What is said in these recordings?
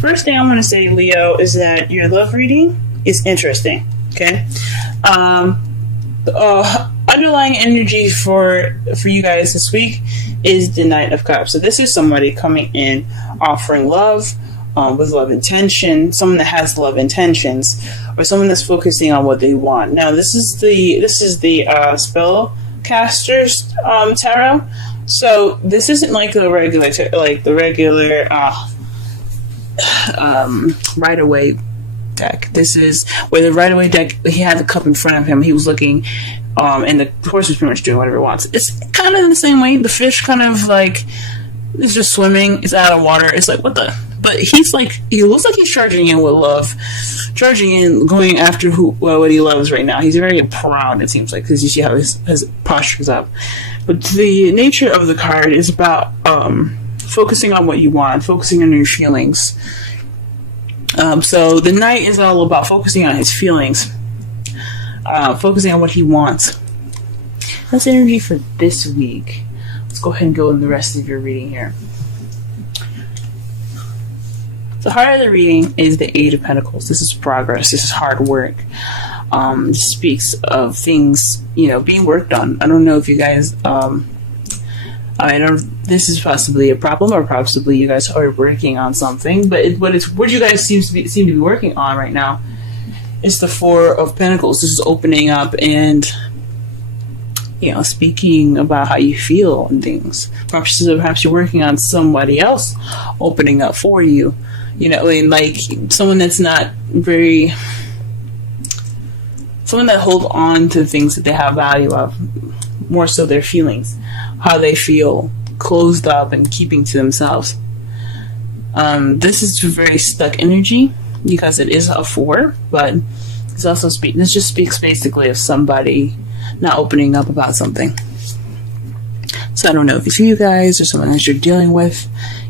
First thing I want to say, Leo, is that your love reading is interesting. Okay. Underlying energy for you guys this week is the Knight of Cups. So this is somebody coming in offering love, with love intention, someone that has love intentions, or someone that's focusing on what they want. Now this is the spellcaster's tarot. So this isn't like the regular Rider-Waite deck. This is where the Rider-Waite deck, he had the cup in front of him, he was looking, and the horse is pretty much doing whatever it wants. It's kind of in the same way. The fish kind of like is just swimming, it's out of water. It's like, what the? But he's like, he looks like he's charging in with love, charging in, going after what he loves right now. He's very proud, it seems like, because you see how his posture's up. But the nature of the card is about focusing on what you want, focusing on your feelings. So the Knight is all about focusing on his feelings, focusing on what he wants. That's energy for this week. Let's go ahead and go in the rest of your reading here. The heart of the reading is the Eight of Pentacles. This is progress. This is hard work. This speaks of things, being worked on. I don't know if you guys, this is possibly a problem, or possibly you guys are working on something, but what you guys seem to be working on right now is the Four of Pentacles. This is opening up and, speaking about how you feel and things. Perhaps you're working on somebody else opening up for you. Like someone that's not someone that hold on to things that they have value of, more so their feelings, how they feel, closed up and keeping to themselves. This is very stuck energy because it is a 4, but it's also this just speaks basically of somebody not opening up about something. So I don't know if it's you guys or someone that you're dealing with.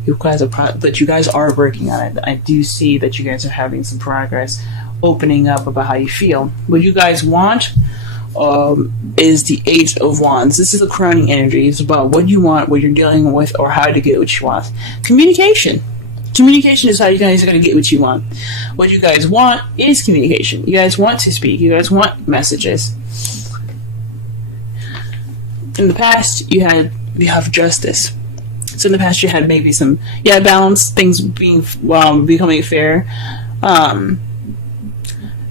But you guys are working on it. I do see that you guys are having some progress, opening up about how you feel. What you guys want is the Eight of Wands. This is a crowning energy. It's about what you want, what you're dealing with, or how to get what you want. Communication. Communication is how you guys are going to get what you want. What you guys want is communication. You guys want to speak. You guys want messages. In the past, you have justice. So in the past, you had maybe some balance, things becoming fair.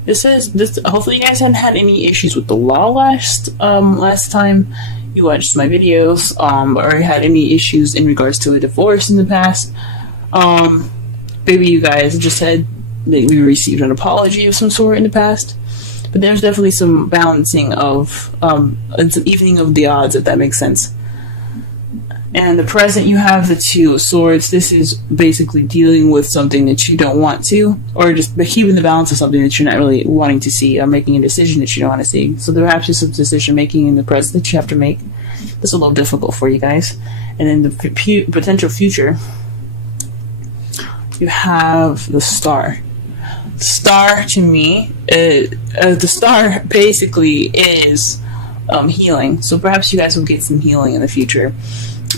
This says hopefully you guys hadn't had any issues with the law last time you watched my videos, or had any issues in regards to a divorce in the past. Maybe you guys just had maybe received an apology of some sort in the past. But there's definitely some balancing of and some evening of the odds, if that makes sense. And the present, you have the Two of Swords. This is basically dealing with something that you don't want to, or just keeping the balance of something that you're not really wanting to see, or making a decision that you don't want to see. So there perhaps is some decision making in the present that you have to make. That's a little difficult for you guys. And in the potential future, you have the Star. Star, to me, the Star basically is healing. So perhaps you guys will get some healing in the future.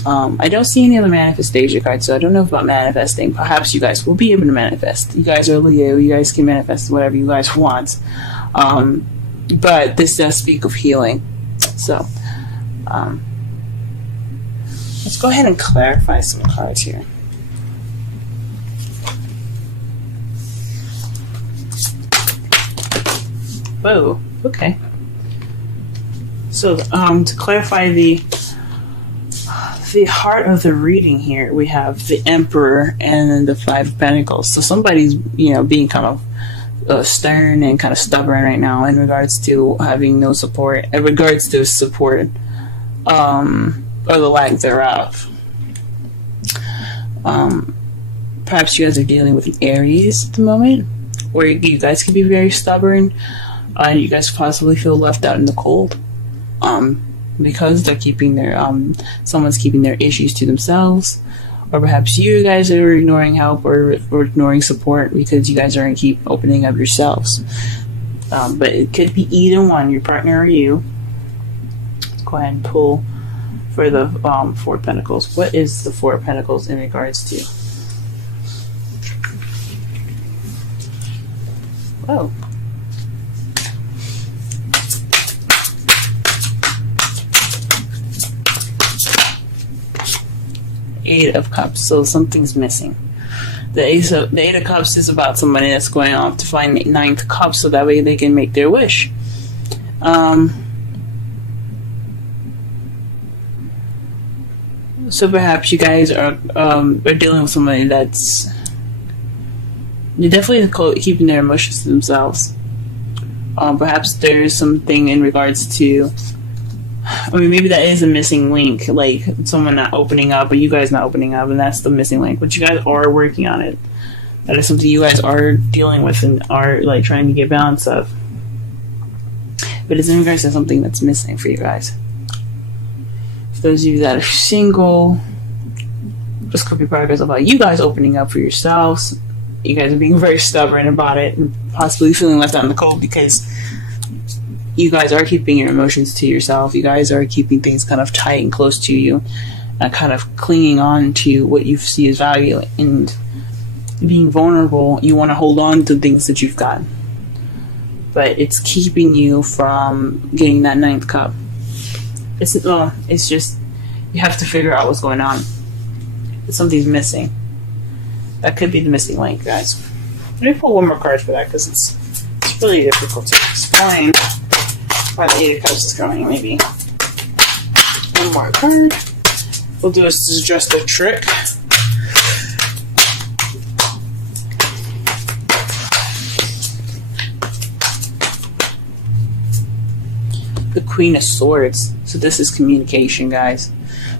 I don't see any other manifestation cards, so I don't know about manifesting. Perhaps you guys will be able to manifest. You guys are Leo. You guys can manifest whatever you guys want. But this does speak of healing. So let's go ahead and clarify some cards here. Whoa, okay. So to clarify the heart of the reading here, we have the Emperor and then the Five of Pentacles. So somebody's, being kind of stern and kind of stubborn right now in regards to having no support, in regards to support, or the lack thereof. Perhaps you guys are dealing with an Aries at the moment, where you guys can be very stubborn, and you guys possibly feel left out in the cold. Because they're keeping someone's keeping their issues to themselves, or perhaps you guys are ignoring help or ignoring support because you guys aren't keep opening up yourselves. But it could be either one, your partner or you. Let's go ahead and pull for the Four of Pentacles. What is the Four of Pentacles in regards to? Oh. Eight of Cups, so something's missing. The Eight of Cups is about somebody that's going off to find the Ninth Cup, so that way they can make their wish. So perhaps you guys are dealing with somebody that's definitely keeping their emotions to themselves. Perhaps there's something in regards to, I mean, maybe that is a missing link, like someone not opening up, but you guys not opening up, and that's the missing link. But you guys are working on it. That is something you guys are dealing with and are like trying to get balance of. But it's in regards to something that's missing for you guys. For those of you that are single, this could be progress about you guys opening up for yourselves. You guys are being very stubborn about it and possibly feeling left out in the cold because you guys are keeping your emotions to yourself. You guys are keeping things kind of tight and close to you, and kind of clinging on to what you see as value, and being vulnerable. You want to hold on to things that you've got, but it's keeping you from getting that Ninth Cup. It's just you have to figure out what's going on. Something's missing. That could be the missing link, guys. Let me pull one more card for that because it's really difficult to explain why the Eight of Cups is going. Maybe one more card. We'll do a suggestive trick. The Queen of Swords. So this is communication, guys.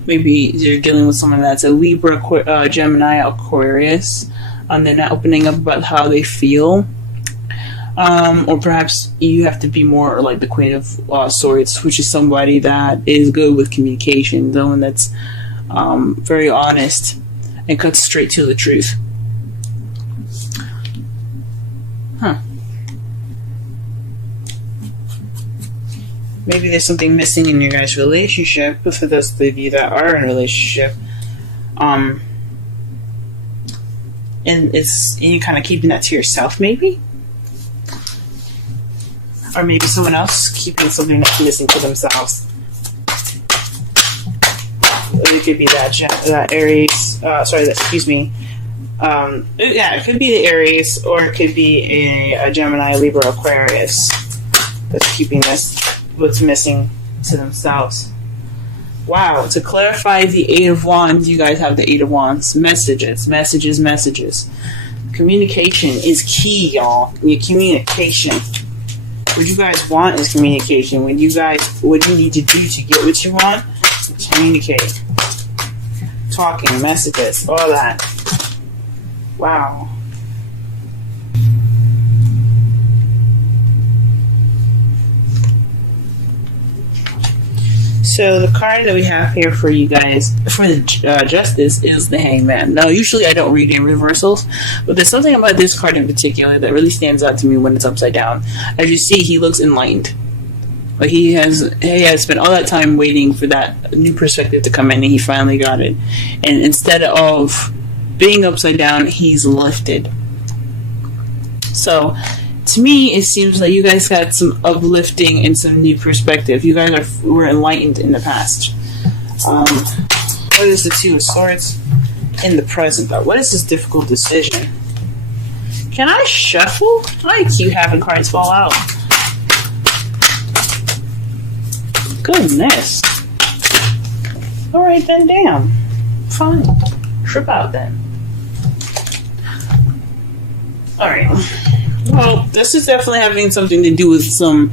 Maybe you're dealing with someone that's a Libra, Gemini, Aquarius, and they're not opening up about how they feel. Or perhaps you have to be more like the Queen of Swords, which is somebody that is good with communication, someone that's very honest and cuts straight to the truth. Maybe there's something missing in your guys' relationship, but for those of you that are in a relationship, and you're kind of keeping that to yourself, maybe? Or maybe someone else keeping something that's missing to themselves. It could be that Aries, it could be the Aries, or it could be a Gemini, Libra, Aquarius that's keeping this, what's missing to themselves. Wow, to clarify the Eight of Wands, you guys have the Eight of Wands. Messages. Communication is key, y'all. Your communication. What you guys want is communication. What you need to do to get what you want, communicate. Talking, messages, all that. Wow. So the card that we have here for you guys, for the Justice, is the Hangman. Now, usually I don't read in reversals, but there's something about this card in particular that really stands out to me when it's upside down. As you see, he looks enlightened. Like he has spent all that time waiting for that new perspective to come in, and he finally got it. And instead of being upside down, he's lifted. So, to me, it seems like you guys got some uplifting and some new perspective. You guys were enlightened in the past. What is the Two of Swords in the present, though? What is this difficult decision? Can I shuffle? I keep having cards fall out. Goodness. Alright then, damn. Fine. Trip out then. Alright. Well, this is definitely having something to do with some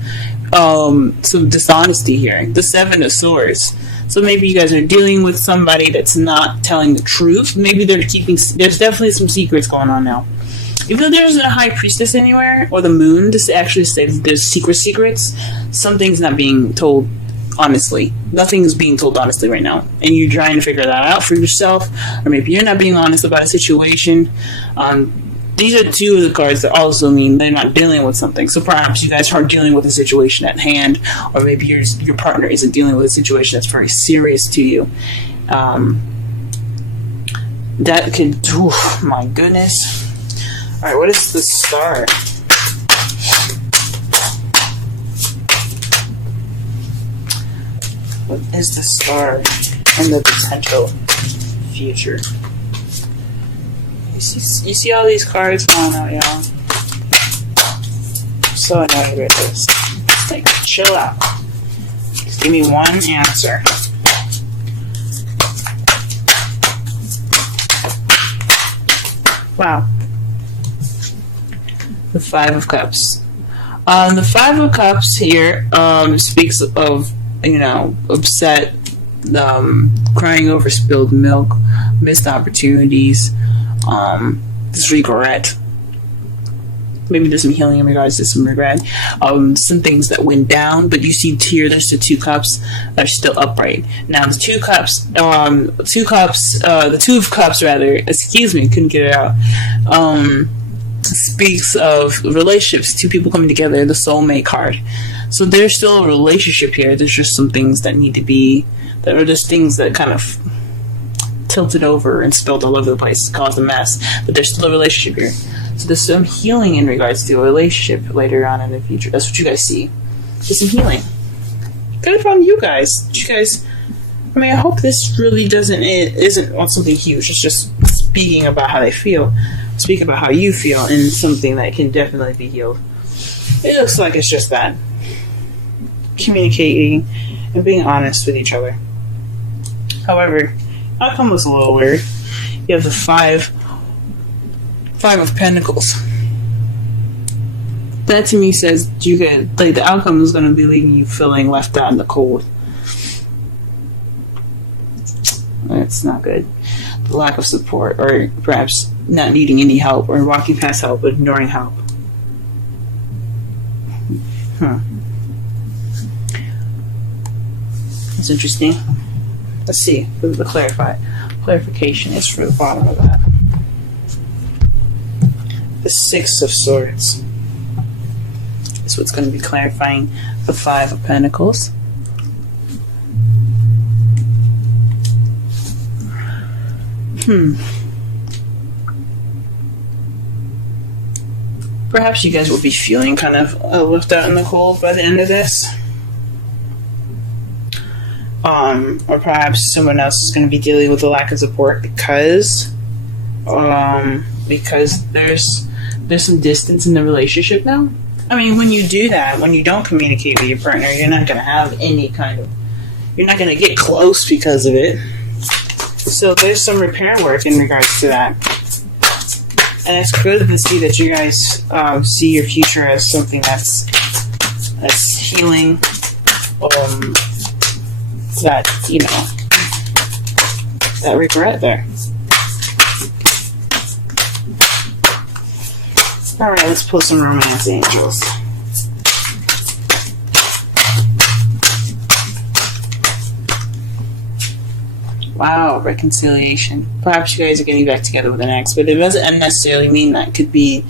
dishonesty here. The Seven of Swords. So maybe you guys are dealing with somebody that's not telling the truth. Maybe there's definitely some secrets going on now. Even though there isn't a High Priestess anywhere, or the Moon to actually say that there's secrets, something's not being told honestly. Nothing's being told honestly right now. And you're trying to figure that out for yourself, or maybe you're not being honest about a situation. These are two of the cards that also mean they're not dealing with something. So perhaps you guys aren't dealing with a situation at hand, or maybe your partner isn't dealing with a situation that's very serious to you. That could, my goodness. Alright, what is the Star? What is the star and the potential future? You see all these cards falling out, y'all? I'm so annoyed with this. Just like, chill out. Just give me one answer. Wow. The Five of Cups. The Five of Cups here speaks of, upset, crying over spilled milk, missed opportunities, this regret. Maybe there's some healing in regards to some regret. Some things that went down, but you see here there's the two cups that are still upright. Now the two of cups rather, excuse me, couldn't get it out. Speaks of relationships, two people coming together, the soulmate card. So there's still a relationship here. There's just some things that need to be, that are just things that kind of tilted over and spilled all over the place, caused a mess. But there's still a relationship here. So there's some healing in regards to a relationship later on in the future. That's what you guys see. There's some healing. Good from you guys. I hope this really isn't on something huge. It's just speaking about how they feel. Speak about how you feel and something that can definitely be healed. It looks like it's just that. Communicating and being honest with each other. However, outcome was a little weird. You have the Five of Pentacles. That to me says the outcome is going to be leaving you feeling left out in the cold. That's not good. The lack of support, or perhaps not needing any help, or walking past help but ignoring help. That's interesting. Let's see what the clarification is for the bottom of that. The Six of Swords is what's going to be clarifying the Five of Pentacles. Perhaps you guys will be feeling kind of left out in the cold by the end of this. Or perhaps someone else is going to be dealing with a lack of support because there's some distance in the relationship now. I mean, when you do that, when you don't communicate with your partner, you're not going to have you're not going to get close because of it. So there's some repair work in regards to that. And it's good to see that you guys see your future as something that's healing. That regret there. Alright, let's pull some romance angels. Wow, reconciliation. Perhaps you guys are getting back together with an ex, but it doesn't necessarily mean that. Could mean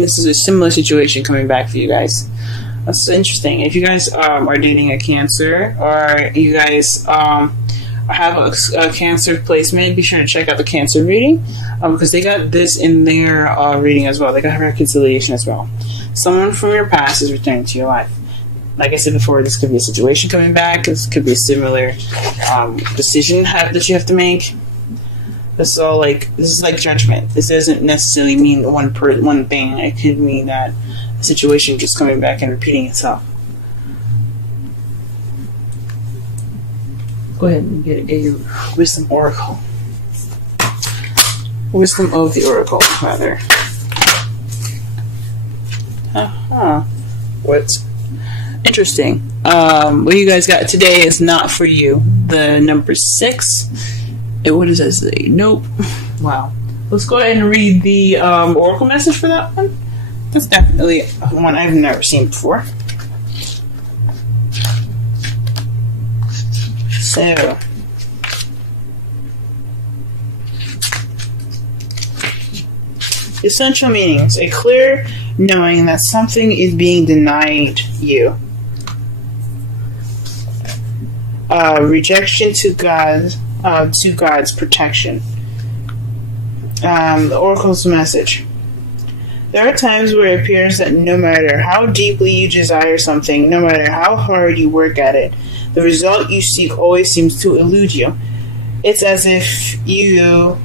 this is a similar situation coming back for you guys. That's interesting. If you guys are dating a Cancer, or you guys have a Cancer placement, be sure to check out the Cancer reading, because they got this in their reading as well. They got reconciliation as well. Someone from your past is returning to your life. Like I said before, this could be a situation coming back. This could be a similar decision that you have to make. This is like judgment. This doesn't necessarily mean one thing. It could mean that a situation just coming back and repeating itself. Go ahead and get a Wisdom Oracle. Wisdom of the Oracle, rather. What? Interesting. What you guys got today is not for you. The number 6. What does that say? Nope. Wow. Let's go ahead and read the Oracle message for that one. That's definitely one I've never seen before. So, essential meanings: a clear knowing that something is being denied you. Rejection to God's protection. The Oracle's message: There are times where it appears that no matter how deeply you desire something, no matter how hard you work at it, the result you seek always seems to elude you. It's as if you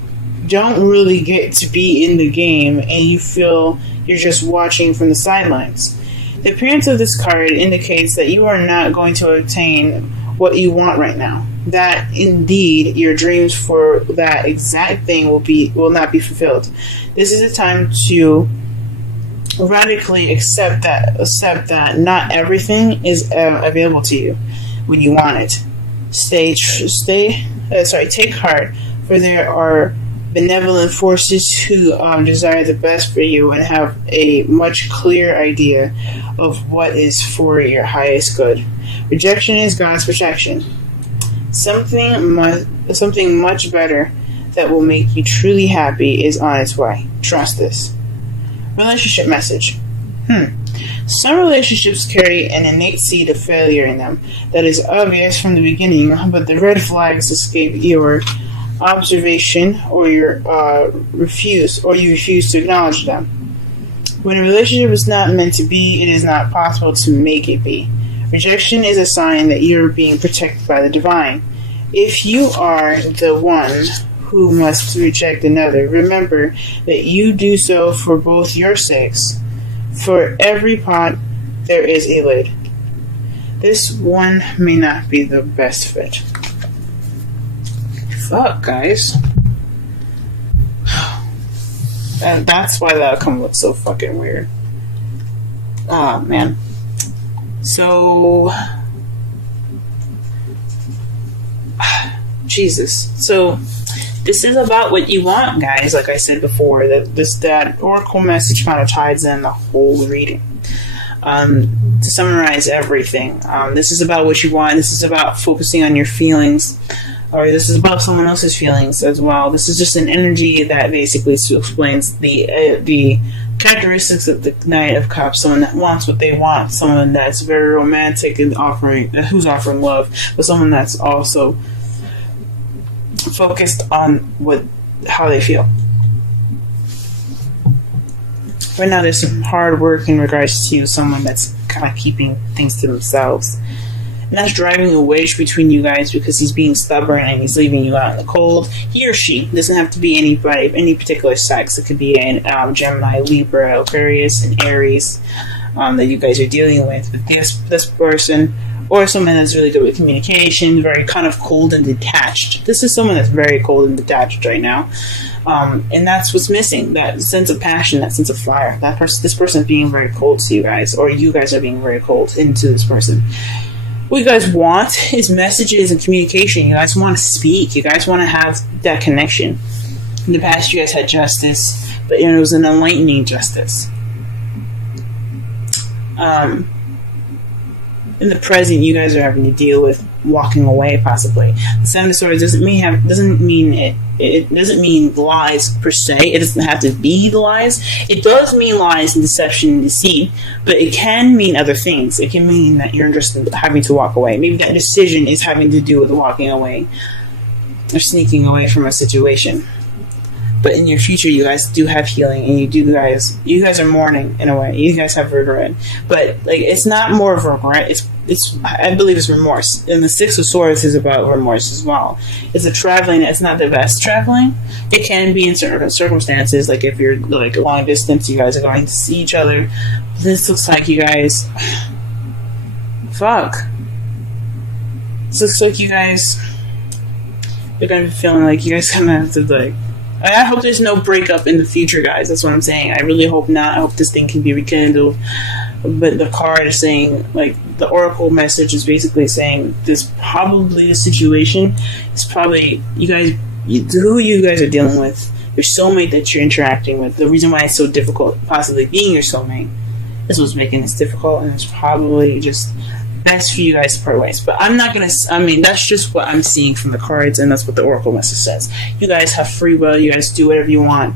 don't really get to be in the game and you feel you're just watching from the sidelines. The appearance of this card indicates that you are not going to obtain what you want right now. That indeed your dreams for that exact thing will not be fulfilled. This is a time to radically accept that not everything is available to you when you want it. Take heart, for there are benevolent forces who desire the best for you and have a much clearer idea of what is for your highest good. Rejection is God's protection. Something much better that will make you truly happy is on its way. Trust this. Relationship message. Some relationships carry an innate seed of failure in them that is obvious from the beginning, but the red flags escape your observation, or you refuse to acknowledge them. When a relationship is not meant to be, it is not possible to make it be. Rejection is a sign that you are being protected by the divine. If you are the one who must reject another, remember that you do so for both your sakes. For every pot, there is a lid. This one may not be the best fit. Fuck, guys. And that's why the outcome looks so fucking weird. Ah, man. So... Jesus. So... this is about what you want, guys. Like I said before, that oracle message kind of ties in the whole reading. To summarize everything, this is about what you want. This is about focusing on your feelings, or this is about someone else's feelings as well. This is just an energy that basically explains the characteristics of the Knight of Cups. Someone that wants what they want. Someone that's very romantic and who's offering love, but someone that's also focused on how they feel. Right now, there's some hard work in regards to someone that's kind of keeping things to themselves, and that's driving a wedge between you guys because he's being stubborn and he's leaving you out in the cold. He or she doesn't have to be anybody of any particular sex. It could be an Gemini, Libra, Aquarius, and Aries that you guys are dealing with. But this person, or someone that's really good with communication, very kind of cold and detached. This is someone that's very cold and detached right now. And that's what's missing, that sense of passion, that sense of fire. This person is being very cold to you guys, or you guys are being very cold into this person. What you guys want is messages and communication. You guys want to speak. You guys want to have that connection. In the past, you guys had justice, but it was an enlightening justice. In the present, you guys are having to deal with walking away, possibly. The Seven of Swords doesn't mean lies per se. It doesn't have to be the lies. It does mean lies and deception and deceit, but it can mean other things. It can mean that you're just having to walk away. Maybe that decision is having to do with walking away or sneaking away from a situation. But in your future, you guys do have healing, and you guys are mourning in a way. You guys have regret, but like it's not more of regret. I believe it's remorse. And the Six of Swords is about remorse as well. It's a traveling that's not the best traveling. It can be in certain circumstances, like if you're like long distance, you guys are going to see each other. This looks like you guys. Fuck. This looks like you guys. You're gonna be feeling like you guys gonna have to like. I hope there's no breakup in the future, guys. That's what I'm saying. I really hope not. I hope this thing can be rekindled. But the card is saying, like, the oracle message is basically saying this probably the situation is probably who you guys are dealing with, your soulmate that you're interacting with. The reason why it's so difficult, possibly being your soulmate, is what's making this difficult, and it's probably just best for you guys to part ways. But I'm not gonna. I mean, that's just what I'm seeing from the cards, and that's what the oracle message says. You guys have free will. You guys do whatever you want.